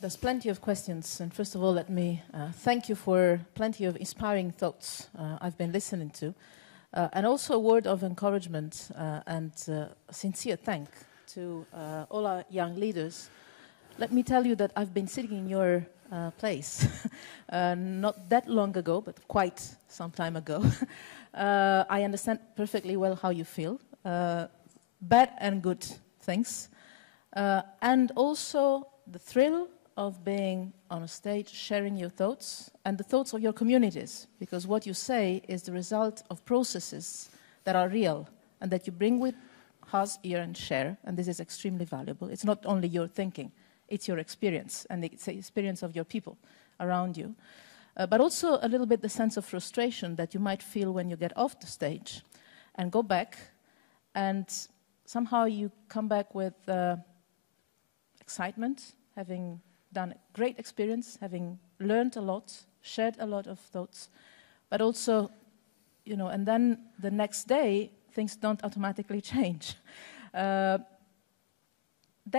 There's plenty of questions, and first of all, let me thank you for plenty of inspiring thoughts I've been listening to, and also a word of encouragement and a sincere thank to all our young leaders. Let me tell you that I've been sitting in your place not that long ago, but quite some time ago. I understand perfectly well how you feel, bad and good things, and also the thrill of being on a stage, sharing your thoughts, and the thoughts of your communities, because what you say is the result of processes that are real, and that you bring with us here and share, and this is extremely valuable. It's not only your thinking, it's your experience, and it's the experience of your people around you. But also a little bit the sense of frustration that you might feel when you get off the stage and go back, and somehow you come back with excitement, having done a great experience, having learned a lot, shared a lot of thoughts, but also, you know, and then the next day, things don't automatically change. That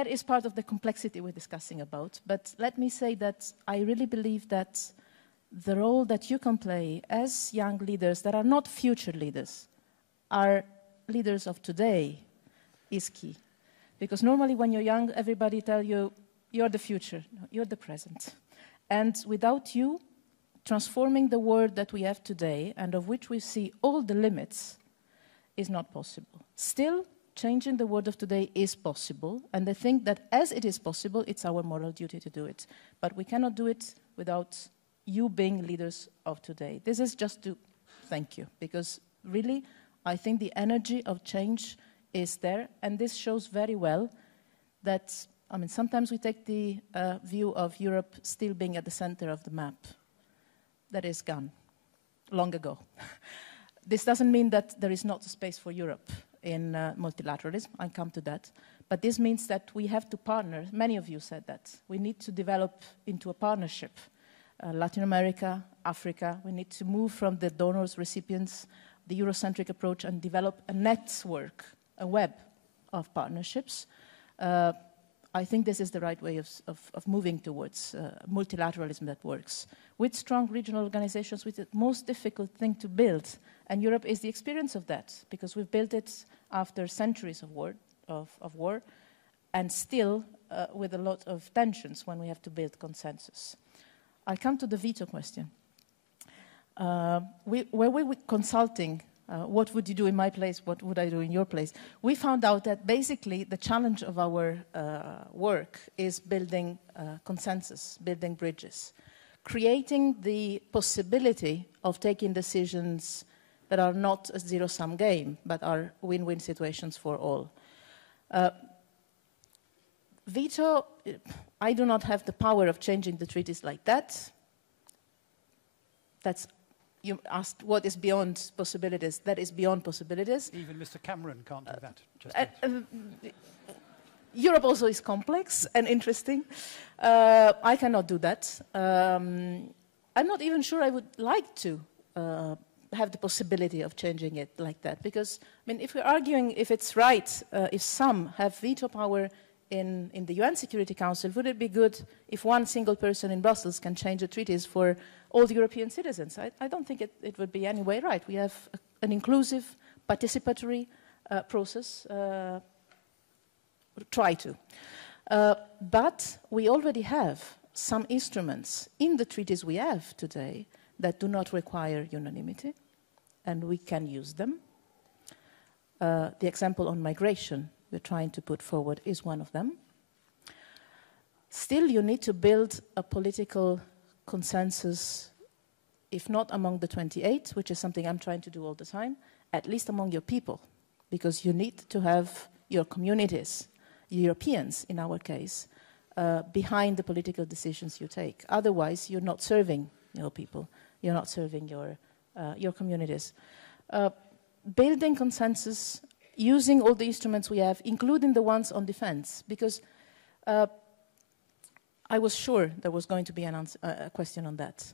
is part of the complexity we're discussing about, but let me say that I really believe that the role that you can play as young leaders that are not future leaders, are leaders of today, is key. Because normally when you're young, everybody tells you, you're the future, no, you're the present. And without you, transforming the world that we have today, and of which we see all the limits, is not possible. Still, changing the world of today is possible, and I think that as it is possible, it's our moral duty to do it. But we cannot do it without you being leaders of today. This is just to thank you, because really, I think the energy of change is there, and this shows very well that, I mean, sometimes we take the view of Europe still being at the center of the map. That is gone, long ago. This doesn't mean that there is not a space for Europe in multilateralism, I'll come to that, but this means that we have to partner, many of you said that, we need to develop into a partnership. Latin America, Africa, we need to move from the donors, recipients, the Eurocentric approach, and develop a network, a web of partnerships. I think this is the right way of moving towards multilateralism that works. With strong regional organizations, with the most difficult thing to build, and Europe is the experience of that, because we've built it after centuries of war, and still with a lot of tensions when we have to build consensus. I'll come to the veto question. Where we were consulting, what would you do in my place, what would I do in your place? We found out that basically the challenge of our work is building consensus, building bridges, creating the possibility of taking decisions that are not a zero-sum game, but are win-win situations for all. Veto, I do not have the power of changing the treaties like that. That's, you asked what is beyond possibilities. That is beyond possibilities. Even Mr. Cameron can't do that. Just Europe also is complex and interesting. I cannot do that. I'm not even sure I would like to have the possibility of changing it like that. Because, I mean, if we're arguing if it's right, if some have veto power in the UN Security Council, would it be good if one single person in Brussels can change the treaties for all the European citizens? I don't think it would be any way right. We have an inclusive, participatory process. Try to. But we already have some instruments in the treaties we have today that do not require unanimity, and we can use them. The example on migration we're trying to put forward is one of them. Still, you need to build a political consensus, if not among the 28, which is something I'm trying to do all the time, at least among your people, because you need to have your communities, Europeans in our case, behind the political decisions you take. Otherwise, you're not serving your people, you're not serving your communities. Building consensus, using all the instruments we have, including the ones on defense, because I was sure there was going to be a question on that.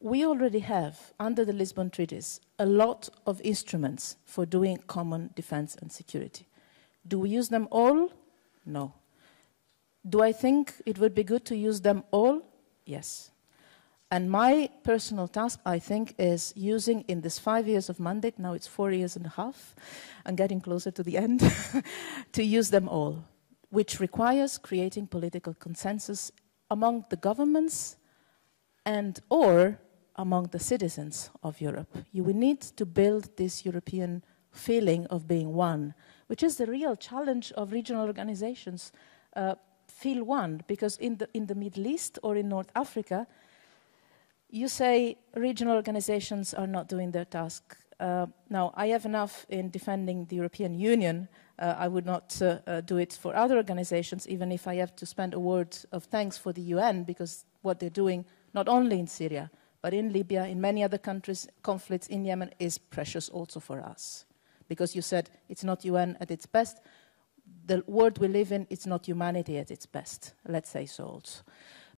We already have, under the Lisbon Treaties, a lot of instruments for doing common defense and security. Do we use them all? No. Do I think it would be good to use them all? Yes. And my personal task, I think, is using in this 5 years of mandate, now it's 4 years and a half, I'm getting closer to the end, to use them all, which requires creating political consensus among the governments and or among the citizens of Europe. You will need to build this European feeling of being one, which is the real challenge of regional organizations. Feel one, because in the Middle East or in North Africa, you say regional organizations are not doing their task. Now, I have enough in defending the European Union. I would not do it for other organizations, even if I have to spend a word of thanks for the UN, because what they're doing, not only in Syria, but in Libya, in many other countries, conflicts in Yemen, is precious also for us. Because you said it's not UN at its best. The world we live in, it's not humanity at its best. Let's say so also.